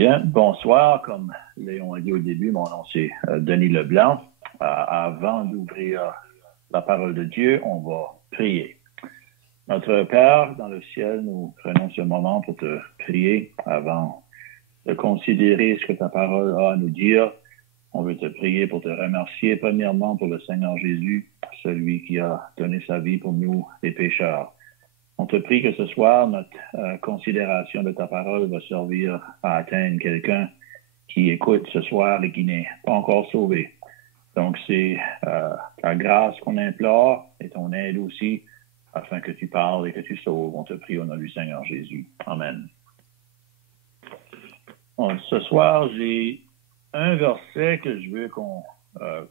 Bien, bonsoir. Comme Léon a dit au début, mon nom c'est Denis Leblanc. Avant d'ouvrir la parole de Dieu, on va prier. Notre Père dans le ciel, nous prenons ce moment pour te prier avant de considérer ce que ta parole a à nous dire. On veut te prier pour te remercier premièrement pour le Seigneur Jésus, celui qui a donné sa vie pour nous, les pécheurs. On te prie que ce soir, notre considération de ta parole va servir à atteindre quelqu'un qui écoute ce soir et qui n'est pas encore sauvé. Donc, c'est ta grâce qu'on implore et ton aide aussi, afin que tu parles et que tu sauves. On te prie au nom du Seigneur Jésus. Amen. Bon, ce soir, j'ai un verset que je veux qu'on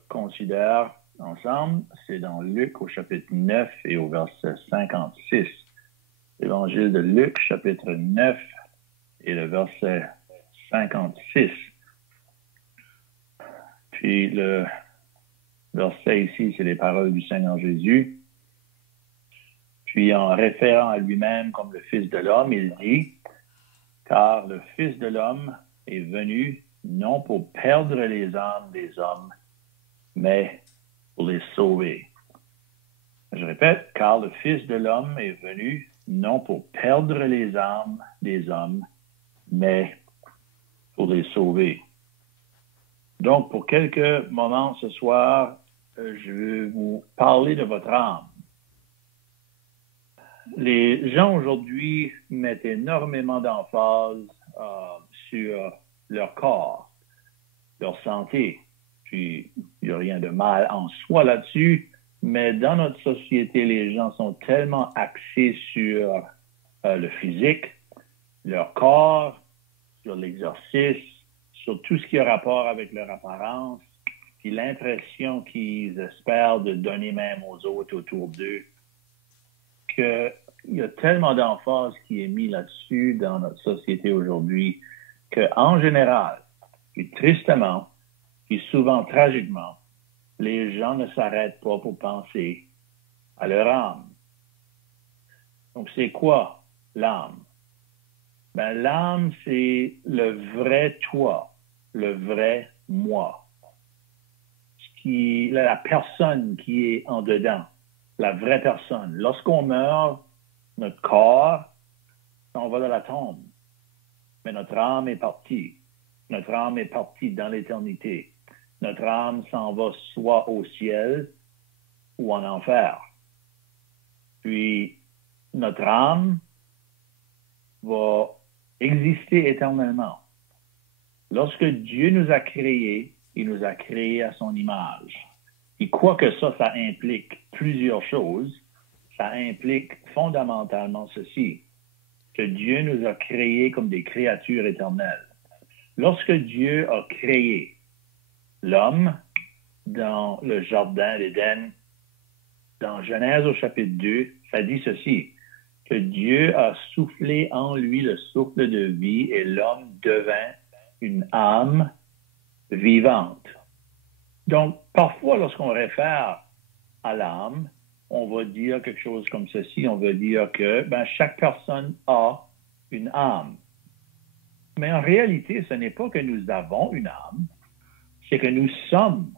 considère ensemble. C'est dans Luc au chapitre 9 et au verset 56. Évangile de Luc, chapitre 9 et le verset 56. Puis le verset ici, c'est les paroles du Seigneur Jésus. Puis en référant à lui-même comme le Fils de l'homme, il dit, « Car le Fils de l'homme est venu non pour perdre les âmes des hommes, mais pour les sauver. » Je répète, « Car le Fils de l'homme est venu non pour perdre les âmes des hommes, mais pour les sauver. » Donc, pour quelques moments ce soir, je vais vous parler de votre âme. Les gens aujourd'hui mettent énormément d'emphase sur leur corps, leur santé. Puis, il n'y a rien de mal en soi là-dessus, mais dans notre société, les gens sont tellement axés sur le physique, leur corps, sur l'exercice, sur tout ce qui a rapport avec leur apparence, puis l'impression qu'ils espèrent de donner même aux autres autour d'eux, qu'il y a tellement d'emphase qui est mis là-dessus dans notre société aujourd'hui qu'en général, puis tristement, puis souvent tragiquement, les gens ne s'arrêtent pas pour penser à leur âme. Donc, c'est quoi l'âme? Ben, l'âme, c'est le vrai toi, le vrai moi. La personne qui est en dedans, la vraie personne. Lorsqu'on meurt, notre corps s'en va dans la tombe. Mais notre âme est partie. Notre âme est partie dans l'éternité. Notre âme s'en va soit au ciel ou en enfer. Puis, notre âme va exister éternellement. Lorsque Dieu nous a créés, il nous a créés à son image. Et quoi que ça implique plusieurs choses, ça implique fondamentalement ceci, que Dieu nous a créés comme des créatures éternelles. Lorsque Dieu a créé l'homme dans le jardin d'Éden, dans Genèse au chapitre 2, ça dit ceci, que Dieu a soufflé en lui le souffle de vie et l'homme devint une âme vivante. Donc, parfois, lorsqu'on réfère à l'âme, on va dire quelque chose comme ceci, on va dire que chaque personne a une âme. Mais en réalité, ce n'est pas que nous avons une âme, c'est que nous sommes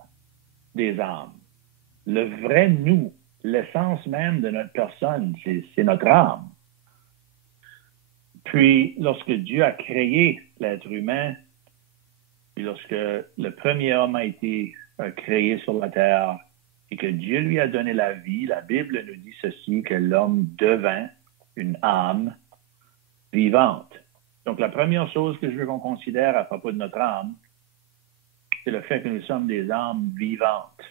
des âmes. Le vrai nous, l'essence même de notre personne, c'est notre âme. Puis, lorsque Dieu a créé l'être humain, puis lorsque le premier homme a été créé sur la terre et que Dieu lui a donné la vie, la Bible nous dit ceci, que l'homme devint une âme vivante. Donc, la première chose que je veux qu'on considère à propos de notre âme, c'est le fait que nous sommes des âmes vivantes.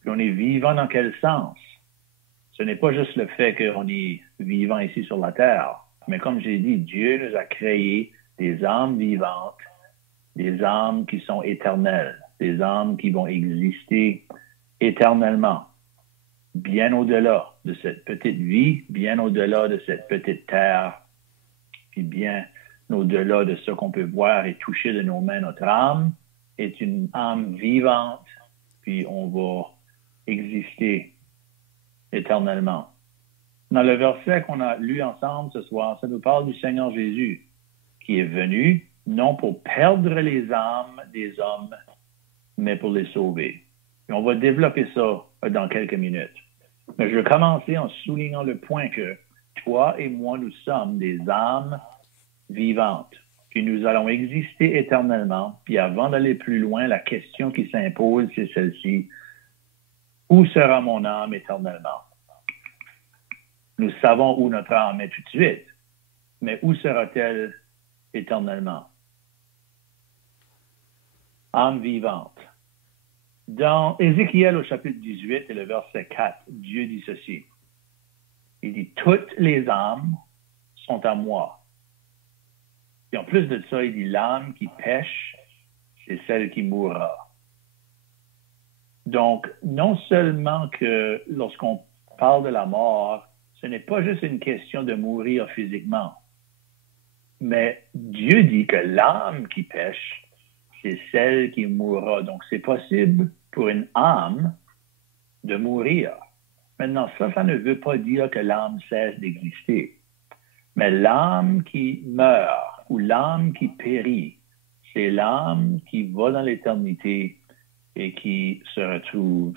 Puis on est vivant dans quel sens? Ce n'est pas juste le fait qu'on est vivant ici sur la terre, mais comme j'ai dit, Dieu nous a créé des âmes vivantes, des âmes qui sont éternelles, des âmes qui vont exister éternellement, bien au-delà de cette petite vie, bien au-delà de cette petite terre, puis bien au-delà de ce qu'on peut voir et toucher de nos mains. Notre âme est une âme vivante, puis on va exister éternellement. Dans le verset qu'on a lu ensemble ce soir, ça nous parle du Seigneur Jésus, qui est venu non pour perdre les âmes des hommes, mais pour les sauver. Et on va développer ça dans quelques minutes. Mais je vais commencer en soulignant le point que toi et moi, nous sommes des âmes vivantes. Puis nous allons exister éternellement. Puis avant d'aller plus loin, la question qui s'impose, c'est celle-ci. Où sera mon âme éternellement? Nous savons où notre âme est tout de suite, mais où sera-t-elle éternellement? Âme vivante. Dans Ézéchiel au chapitre 18 et le verset 4, Dieu dit ceci. Il dit, toutes les âmes sont à moi. Et en plus de ça, il dit, l'âme qui pêche, c'est celle qui mourra. Donc, non seulement que lorsqu'on parle de la mort, ce n'est pas juste une question de mourir physiquement, mais Dieu dit que l'âme qui pêche, c'est celle qui mourra. Donc, c'est possible pour une âme de mourir. Maintenant, ça ne veut pas dire que l'âme cesse d'exister. Mais l'âme qui meurt ou l'âme qui périt, c'est l'âme qui va dans l'éternité et qui se retrouve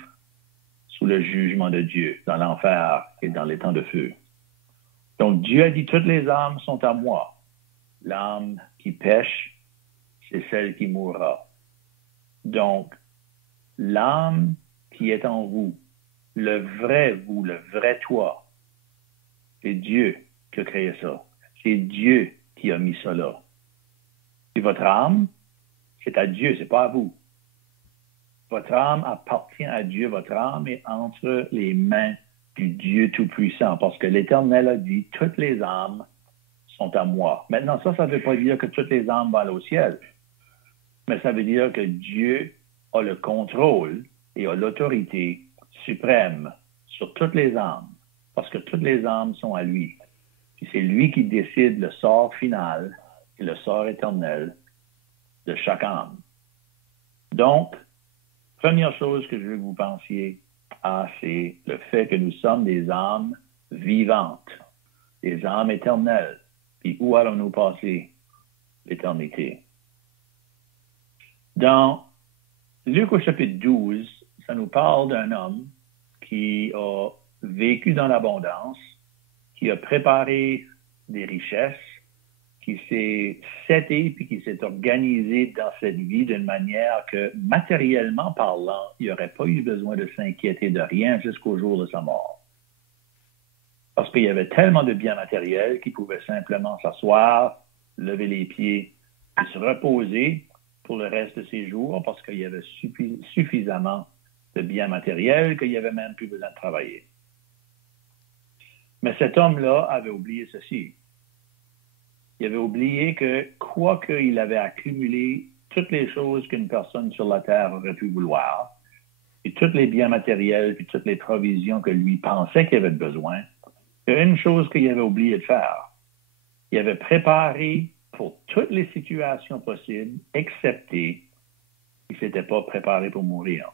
sous le jugement de Dieu, dans l'enfer et dans les temps de feu. Donc, Dieu a dit, toutes les âmes sont à moi. L'âme qui pêche, c'est celle qui mourra. Donc, l'âme qui est en vous, le vrai toi, c'est Dieu qui a créé ça. C'est Dieu qui a mis ça là. Et votre âme, c'est à Dieu, c'est pas à vous. Votre âme appartient à Dieu. Votre âme est entre les mains du Dieu Tout-Puissant, parce que l'Éternel a dit, toutes les âmes sont à moi. Maintenant, ça ne veut pas dire que toutes les âmes vont aller au ciel, mais ça veut dire que Dieu a le contrôle et a l'autorité suprême sur toutes les âmes, parce que toutes les âmes sont à lui. Puis c'est lui qui décide le sort final et le sort éternel de chaque âme. Donc, première chose que je veux que vous pensiez à, c'est le fait que nous sommes des âmes vivantes, des âmes éternelles. Puis où allons-nous passer l'éternité? Dans Luc au chapitre 12, ça nous parle d'un homme qui a vécu dans l'abondance, qui a préparé des richesses, qui s'est seté puis qui s'est organisé dans cette vie d'une manière que, matériellement parlant, il n'aurait pas eu besoin de s'inquiéter de rien jusqu'au jour de sa mort. Parce qu'il y avait tellement de biens matériels qu'il pouvait simplement s'asseoir, lever les pieds et se reposer pour le reste de ses jours parce qu'il y avait suffisamment de biens matériels qu'il n'y avait même plus besoin de travailler. Mais cet homme-là avait oublié ceci. Il avait oublié que, quoi qu'il avait accumulé toutes les choses qu'une personne sur la terre aurait pu vouloir, et tous les biens matériels, puis toutes les provisions que lui pensait qu'il avait besoin, il y a une chose qu'il avait oublié de faire. Il avait préparé pour toutes les situations possibles, excepté qu'il ne s'était pas préparé pour mourir.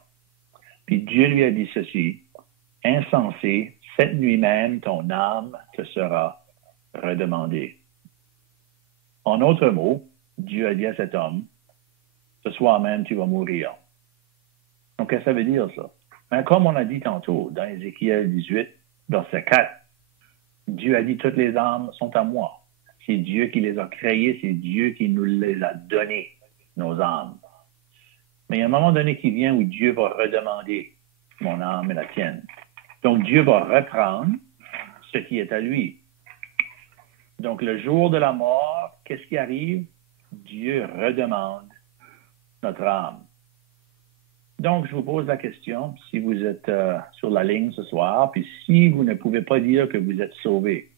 Puis Dieu lui a dit ceci, « Insensé, cette nuit même, ton âme te sera redemandée. » En d'autres mots, Dieu a dit à cet homme, ce soir même, tu vas mourir. Donc, qu'est-ce que ça veut dire, ça? Ben, comme on a dit tantôt, dans Ézéchiel 18, verset 4, Dieu a dit, toutes les âmes sont à moi. C'est Dieu qui les a créées, c'est Dieu qui nous les a données, nos âmes. Mais il y a un moment donné qui vient où Dieu va redemander mon âme et la tienne. Donc, Dieu va reprendre ce qui est à lui. Donc, le jour de la mort, qu'est-ce qui arrive? Dieu redemande notre âme. Donc, je vous pose la question, si vous êtes sur la ligne ce soir, puis si vous ne pouvez pas dire que vous êtes sauvé,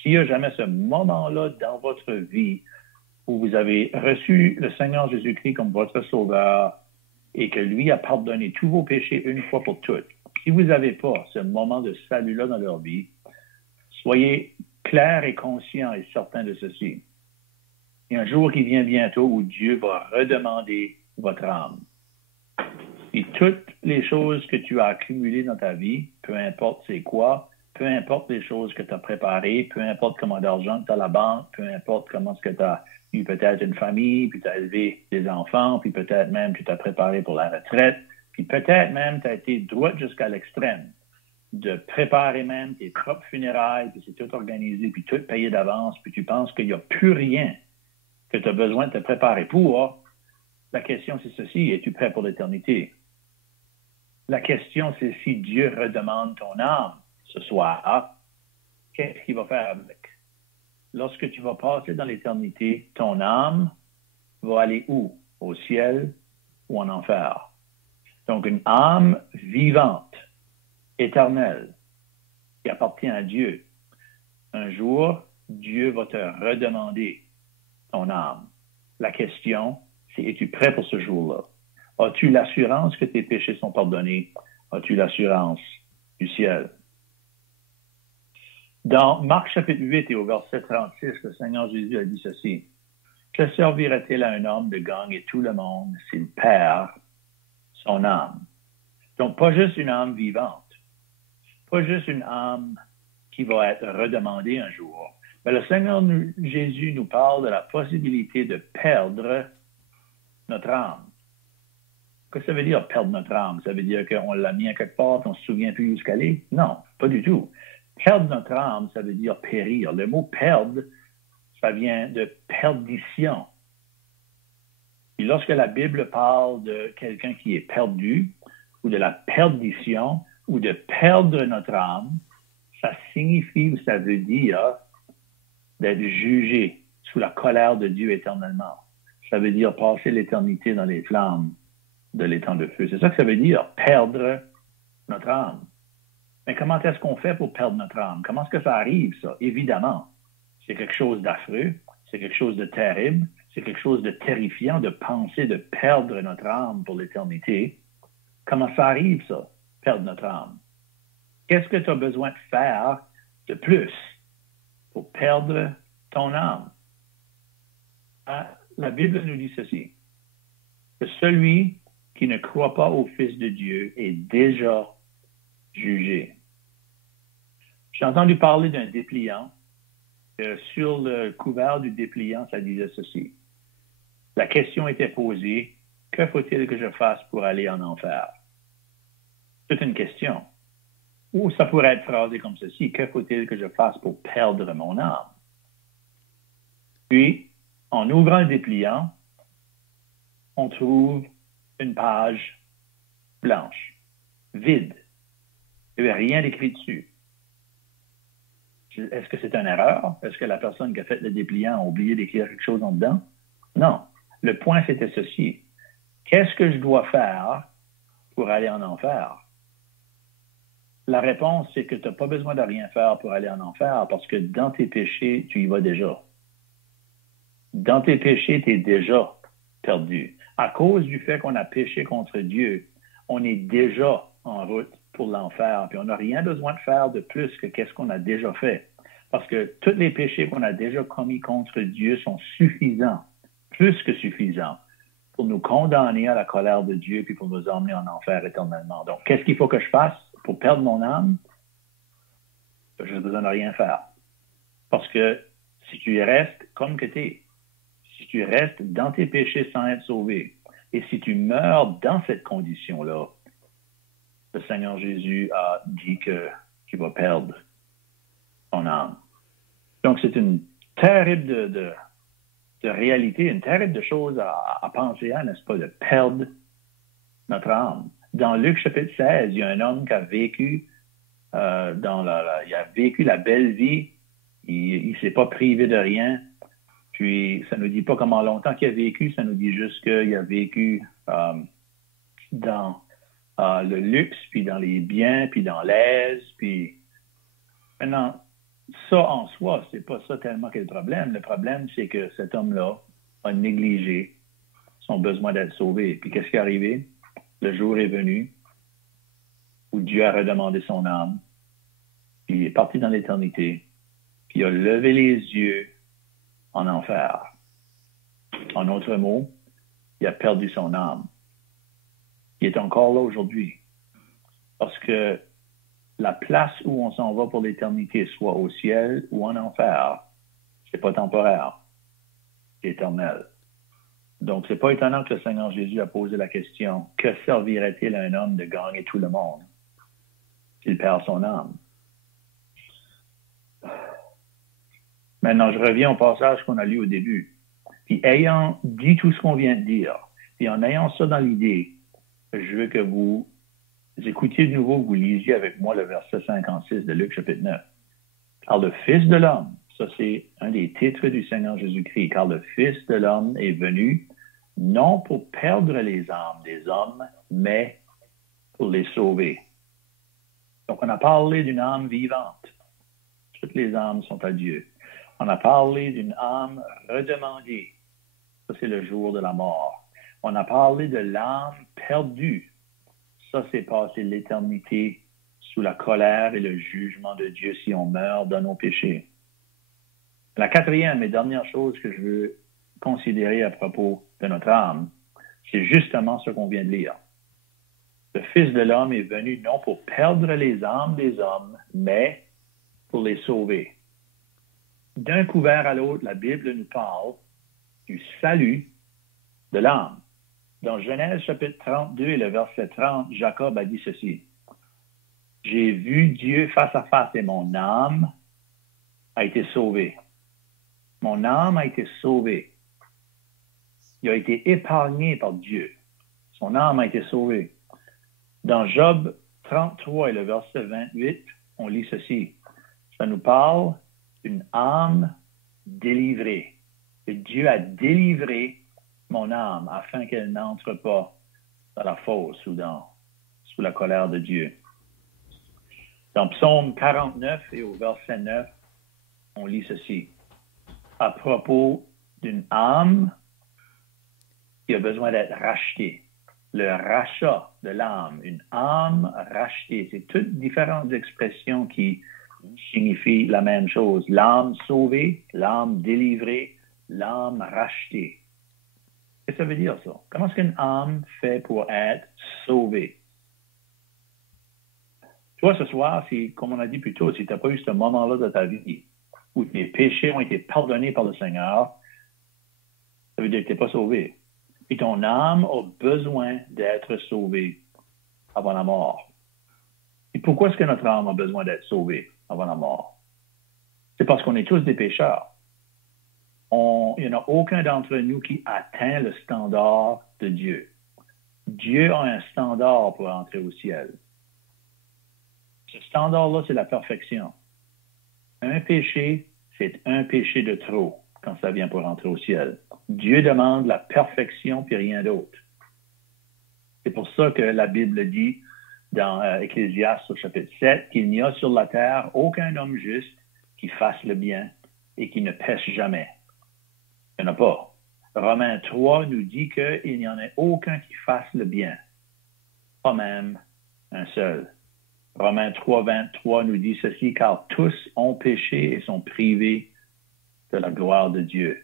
s'il n'y a jamais ce moment-là dans votre vie où vous avez reçu le Seigneur Jésus-Christ comme votre sauveur et que lui a pardonné tous vos péchés une fois pour toutes, si vous n'avez pas ce moment de salut-là dans leur vie, soyez clair et conscient et certain de ceci. Il y a un jour qui vient bientôt où Dieu va redemander votre âme. Et toutes les choses que tu as accumulées dans ta vie, peu importe c'est quoi, peu peu importe les choses que tu as préparées, peu importe comment d'argent tu as à la banque, peu importe comment est-ce que tu as eu peut-être une famille, puis tu as élevé des enfants, puis peut-être même tu t'as préparé pour la retraite, puis peut-être même tu as été droit jusqu'à l'extrême de préparer même tes propres funérailles, puis c'est tout organisé, puis tout payé d'avance, puis tu penses qu'il n'y a plus rien que tu as besoin de te préparer pour. La question, c'est ceci, es-tu prêt pour l'éternité? La question, c'est si Dieu redemande ton âme ce soir, qu'est-ce qu'il va faire avec? Lorsque tu vas passer dans l'éternité, ton âme va aller où? Au ciel ou en enfer? Donc, une âme vivante, éternelle, qui appartient à Dieu. Un jour, Dieu va te redemander ton âme. La question, c'est es-tu prêt pour ce jour-là? As-tu l'assurance que tes péchés sont pardonnés? As-tu l'assurance du ciel? Dans Marc chapitre 8 et au verset 36, le Seigneur Jésus a dit ceci. Que servira-t-il à un homme de gagner tout le monde s'il perd son âme? Donc, pas juste une âme vivante, pas juste une âme qui va être redemandée un jour, mais le Seigneur Jésus nous parle de la possibilité de perdre notre âme. Qu'est-ce que ça veut dire perdre notre âme? Ça veut dire qu'on l'a mis à quelque part, on ne se souvient plus où ce qu'elle est? Non, pas du tout. Perdre notre âme, ça veut dire périr. Le mot perdre, ça vient de perdition. Et lorsque la Bible parle de quelqu'un qui est perdu, ou de la perdition, ou de perdre notre âme, ça signifie ou ça veut dire d'être jugé sous la colère de Dieu éternellement. Ça veut dire passer l'éternité dans les flammes de l'étang de feu. C'est ça que ça veut dire, perdre notre âme. Mais comment est-ce qu'on fait pour perdre notre âme? Comment est-ce que ça arrive, ça? Évidemment, c'est quelque chose d'affreux, c'est quelque chose de terrible, c'est quelque chose de terrifiant de penser de perdre notre âme pour l'éternité. Comment ça arrive, ça, perdre notre âme? Qu'est-ce que tu as besoin de faire de plus pour perdre ton âme? La Bible nous dit ceci, que celui qui ne croit pas au Fils de Dieu est déjà jugé. J'ai entendu parler d'un dépliant. Sur le couvert du dépliant, ça disait ceci. La question était posée, que faut-il que je fasse pour aller en enfer? C'est une question. Ou ça pourrait être phrasé comme ceci, que faut-il que je fasse pour perdre mon âme? Puis, en ouvrant le dépliant, on trouve une page blanche, vide. Il n'y avait rien d'écrit dessus. Est-ce que c'est une erreur? Est-ce que la personne qui a fait le dépliant a oublié d'écrire quelque chose en dedans? Non. Le point, c'était ceci. Qu'est-ce que je dois faire pour aller en enfer? La réponse, c'est que tu n'as pas besoin de rien faire pour aller en enfer parce que dans tes péchés, tu y vas déjà. Dans tes péchés, tu es déjà perdu. À cause du fait qu'on a péché contre Dieu, on est déjà en route pour l'enfer. Puis on n'a rien besoin de faire de plus que qu'est-ce qu'on a déjà fait. Parce que tous les péchés qu'on a déjà commis contre Dieu sont suffisants, plus que suffisants, pour nous condamner à la colère de Dieu puis pour nous emmener en enfer éternellement. Donc, qu'est-ce qu'il faut que je fasse pour perdre mon âme? Je n'ai besoin de rien faire. Parce que si tu restes comme que tu es, si tu restes dans tes péchés sans être sauvé, et si tu meurs dans cette condition-là, le Seigneur Jésus a dit que tu vas perdre ton âme. Donc, c'est une terrible de réalité, une terrible de chose à penser à, n'est-ce pas, de perdre notre âme. Dans Luc chapitre 16, il y a un homme qui a vécu il a vécu la belle vie, il ne s'est pas privé de rien, puis ça ne nous dit pas comment longtemps qu'il a vécu, ça nous dit juste qu'il a vécu dans le luxe, puis dans les biens, puis dans l'aise, puis maintenant, ça en soi, c'est pas ça tellement que le problème. Le problème, c'est que cet homme-là a négligé son besoin d'être sauvé. Puis qu'est-ce qui est arrivé? Le jour est venu où Dieu a redemandé son âme, puis il est parti dans l'éternité, puis il a levé les yeux en enfer. En d'autres mots, il a perdu son âme. Il est encore là aujourd'hui. Parce que la place où on s'en va pour l'éternité, soit au ciel ou en enfer, c'est pas temporaire, c'est éternel. Donc, c'est pas étonnant que le Seigneur Jésus a posé la question, que servirait-il à un homme de gagner tout le monde s'il perd son âme? Maintenant, je reviens au passage qu'on a lu au début. Puis, ayant dit tout ce qu'on vient de dire, puis en ayant ça dans l'idée, je veux que vous écoutiez de nouveau, vous lisiez avec moi le verset 56 de Luc chapitre 9. Car le Fils de l'homme, ça c'est un des titres du Seigneur Jésus-Christ, car le Fils de l'homme est venu non pour perdre les âmes des hommes, mais pour les sauver. Donc on a parlé d'une âme vivante. Toutes les âmes sont à Dieu. On a parlé d'une âme redemandée. Ça c'est le jour de la mort. On a parlé de l'âme perdue. Ça c'est passer l'éternité sous la colère et le jugement de Dieu si on meurt dans nos péchés. La quatrième et dernière chose que je veux considérer à propos de notre âme, c'est justement ce qu'on vient de lire. Le Fils de l'homme est venu non pour perdre les âmes des hommes, mais pour les sauver. D'un couvert à l'autre, la Bible nous parle du salut de l'âme. Dans Genèse chapitre 32 et le verset 30, Jacob a dit ceci. J'ai vu Dieu face à face et mon âme a été sauvée. Mon âme a été sauvée. Il a été épargné par Dieu. Son âme a été sauvée. Dans Job 33 et le verset 28, on lit ceci. Ça nous parle d'une âme délivrée. Et Dieu a délivré mon âme afin qu'elle n'entre pas dans la fosse ou sous la colère de Dieu. Dans Psaume 49 et au verset 9, on lit ceci. À propos d'une âme qui a besoin d'être rachetée. Le rachat de l'âme, une âme rachetée. C'est toutes différentes expressions qui signifient la même chose. L'âme sauvée, l'âme délivrée, l'âme rachetée. Qu'est-ce que ça veut dire ça? Comment est-ce qu'une âme fait pour être sauvée? Toi, ce soir, comme on a dit plus tôt, si tu n'as pas eu ce moment-là de ta vie où tes péchés ont été pardonnés par le Seigneur, ça veut dire que tu n'es pas sauvé. Et ton âme a besoin d'être sauvée avant la mort. Et pourquoi est-ce que notre âme a besoin d'être sauvée avant la mort? C'est parce qu'on est tous des pécheurs. Il n'y en a aucun d'entre nous qui atteint le standard de Dieu. Dieu a un standard pour entrer au ciel. Ce standard-là, c'est la perfection. Un péché, c'est un péché de trop quand ça vient pour entrer au ciel. Dieu demande la perfection puis rien d'autre. C'est pour ça que la Bible dit dans Ecclésiaste au chapitre 7 qu'il n'y a sur la terre aucun homme juste qui fasse le bien et qui ne pêche jamais. Il n'y en a pas. Romains 3 nous dit qu'il n'y en a aucun qui fasse le bien. Pas même un seul. Romains 3, 23 nous dit ceci, car tous ont péché et sont privés de la gloire de Dieu.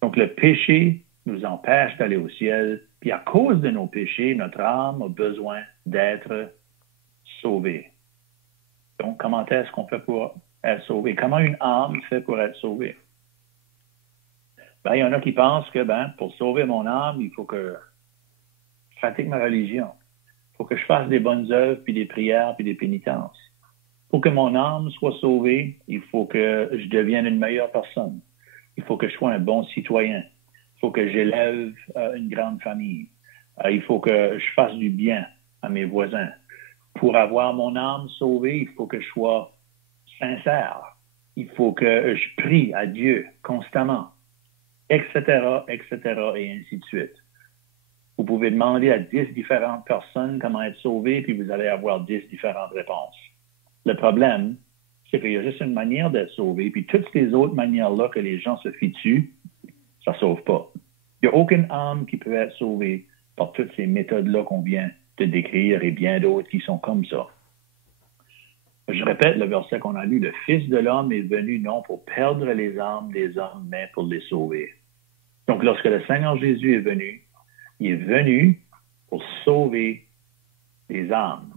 Donc le péché nous empêche d'aller au ciel, puis à cause de nos péchés, notre âme a besoin d'être sauvée. Donc comment est-ce qu'on fait pour être sauvé? Comment une âme fait pour être sauvée? Il y en a qui pensent que pour sauver mon âme, il faut que je pratique ma religion. Il faut que je fasse des bonnes œuvres, puis des prières, puis des pénitences. Pour que mon âme soit sauvée, il faut que je devienne une meilleure personne. Il faut que je sois un bon citoyen. Il faut que j'élève une grande famille. Il faut que je fasse du bien à mes voisins. Pour avoir mon âme sauvée, il faut que je sois sincère. Il faut que je prie à Dieu constamment, etc., etc., et ainsi de suite. Vous pouvez demander à 10 différentes personnes comment être sauvé, puis vous allez avoir 10 différentes réponses. Le problème, c'est qu'il y a juste une manière d'être sauvé, puis toutes ces autres manières-là que les gens se fient dessus, ça ne sauve pas. Il n'y a aucune âme qui peut être sauvée par toutes ces méthodes-là qu'on vient de décrire et bien d'autres qui sont comme ça. Je répète le verset qu'on a lu, le Fils de l'homme est venu non pour perdre les âmes des hommes, mais pour les sauver. Donc, lorsque le Seigneur Jésus est venu, il est venu pour sauver les âmes.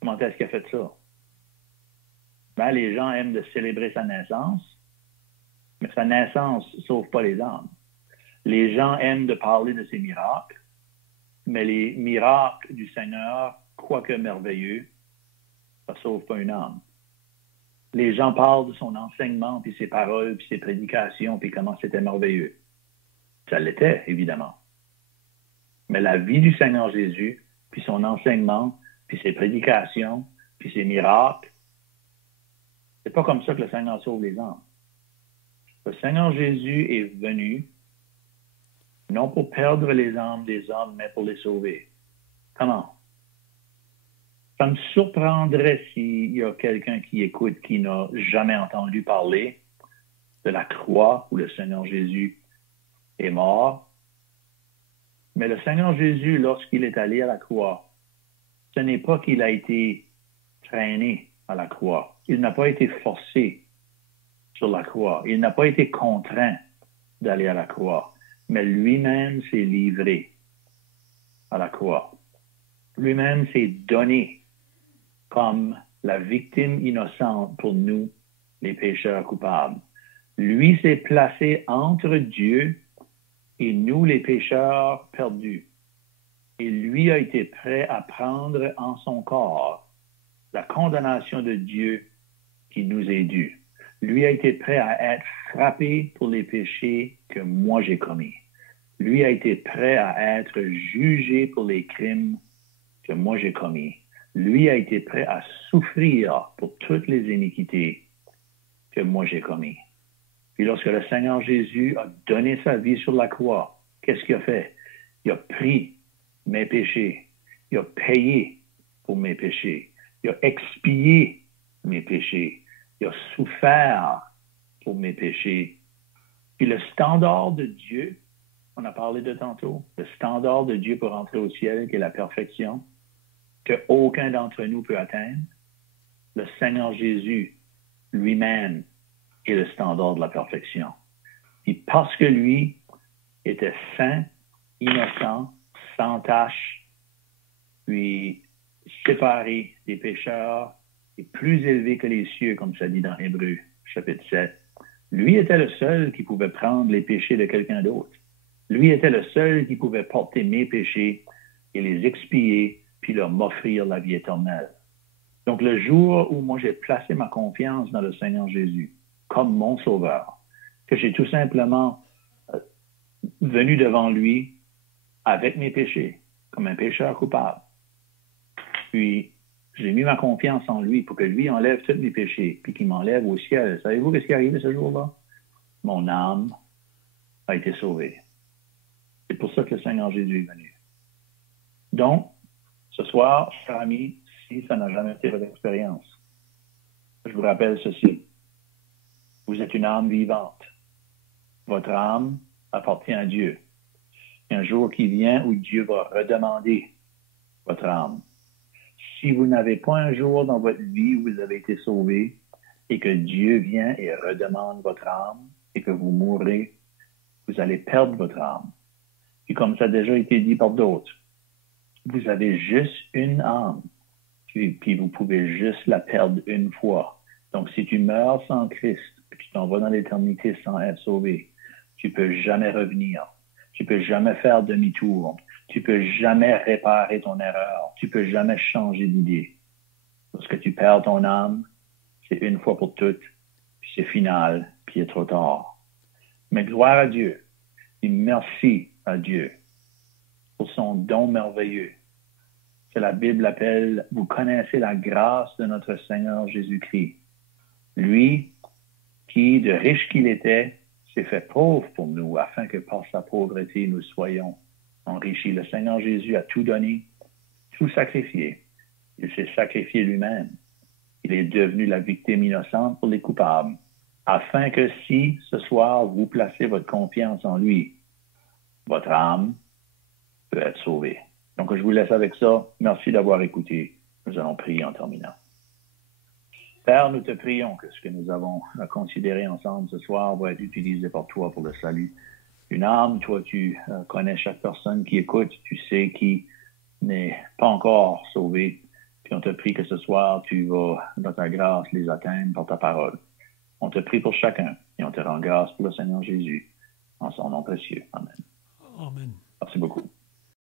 Comment est-ce qu'il a fait ça? Ben, les gens aiment de célébrer sa naissance, mais sa naissance ne sauve pas les âmes. Les gens aiment de parler de ses miracles, mais les miracles du Seigneur, quoique merveilleux, ça ne sauve pas une âme. Les gens parlent de son enseignement, puis ses paroles, puis ses prédications, puis comment c'était merveilleux. Ça l'était, évidemment. Mais la vie du Seigneur Jésus, puis son enseignement, puis ses prédications, puis ses miracles, c'est pas comme ça que le Seigneur sauve les âmes. Le Seigneur Jésus est venu, non pour perdre les âmes des hommes, mais pour les sauver. Comment? Ça me surprendrait s'il y a quelqu'un qui écoute qui n'a jamais entendu parler de la croix où le Seigneur Jésus est mort. Mais le Seigneur Jésus, lorsqu'il est allé à la croix, ce n'est pas qu'il a été traîné à la croix. Il n'a pas été forcé sur la croix. Il n'a pas été contraint d'aller à la croix. Mais lui-même s'est livré à la croix. Lui-même s'est donné comme la victime innocente pour nous, les pécheurs coupables. Lui s'est placé entre Dieu et nous, les pécheurs perdus. Et lui a été prêt à prendre en son corps la condamnation de Dieu qui nous est due. Lui a été prêt à être frappé pour les péchés que moi j'ai commis. Lui a été prêt à être jugé pour les crimes que moi j'ai commis. Lui a été prêt à souffrir pour toutes les iniquités que moi j'ai commis. Puis lorsque le Seigneur Jésus a donné sa vie sur la croix, qu'est-ce qu'il a fait? Il a pris mes péchés. Il a payé pour mes péchés. Il a expié mes péchés. Il a souffert pour mes péchés. Puis le standard de Dieu, on a parlé de tantôt, le standard de Dieu pour entrer au ciel, qui est la perfection, qu'aucun d'entre nous peut atteindre, le Seigneur Jésus lui-même est le standard de la perfection. Et parce que lui était saint, innocent, sans tache, puis séparé des pécheurs et plus élevé que les cieux, comme ça dit dans Hébreux, chapitre 7, lui était le seul qui pouvait prendre les péchés de quelqu'un d'autre. Lui était le seul qui pouvait porter mes péchés et les expier, puis leur m'offrir la vie éternelle. Donc, le jour où moi j'ai placé ma confiance dans le Seigneur Jésus comme mon sauveur, que j'ai tout simplement venu devant lui avec mes péchés, comme un pécheur coupable, puis j'ai mis ma confiance en lui pour que lui enlève tous mes péchés, puis qu'il m'enlève au ciel. Savez-vous ce qui est arrivé ce jour-là? Mon âme a été sauvée. C'est pour ça que le Seigneur Jésus est venu. Donc, ce soir, chers amis, si ça n'a jamais été votre expérience, je vous rappelle ceci. Vous êtes une âme vivante. Votre âme appartient à Dieu. Il y a un jour qui vient où Dieu va redemander votre âme. Si vous n'avez pas un jour dans votre vie où vous avez été sauvé et que Dieu vient et redemande votre âme et que vous mourrez, vous allez perdre votre âme. Et comme ça a déjà été dit par d'autres, vous avez juste une âme, puis vous pouvez juste la perdre une fois. Donc, si tu meurs sans Christ, puis tu t'en vas dans l'éternité sans être sauvé, tu peux jamais revenir. Tu peux jamais faire demi-tour. Tu peux jamais réparer ton erreur. Tu peux jamais changer d'idée. Lorsque tu perds ton âme, c'est une fois pour toutes, puis c'est final, puis il est trop tard. Mais gloire à Dieu, et merci à Dieu pour son don merveilleux, que la Bible appelle, vous connaissez la grâce de notre Seigneur Jésus-Christ. Lui, qui, de riche qu'il était, s'est fait pauvre pour nous, afin que par sa pauvreté, nous soyons enrichis. Le Seigneur Jésus a tout donné, tout sacrifié. Il s'est sacrifié lui-même. Il est devenu la victime innocente pour les coupables, afin que si, ce soir, vous placez votre confiance en lui, votre âme peut être sauvée. Donc, je vous laisse avec ça. Merci d'avoir écouté. Nous allons prier en terminant. Père, nous te prions que ce que nous avons considéré ensemble ce soir va être utilisé par toi pour le salut d'une âme. Toi, tu connais chaque personne qui écoute. Tu sais qui n'est pas encore sauvé. Puis on te prie que ce soir, tu vas, dans ta grâce, les atteindre par ta parole. On te prie pour chacun et on te rend grâce pour le Seigneur Jésus. En son nom précieux. Amen. Amen. Merci beaucoup.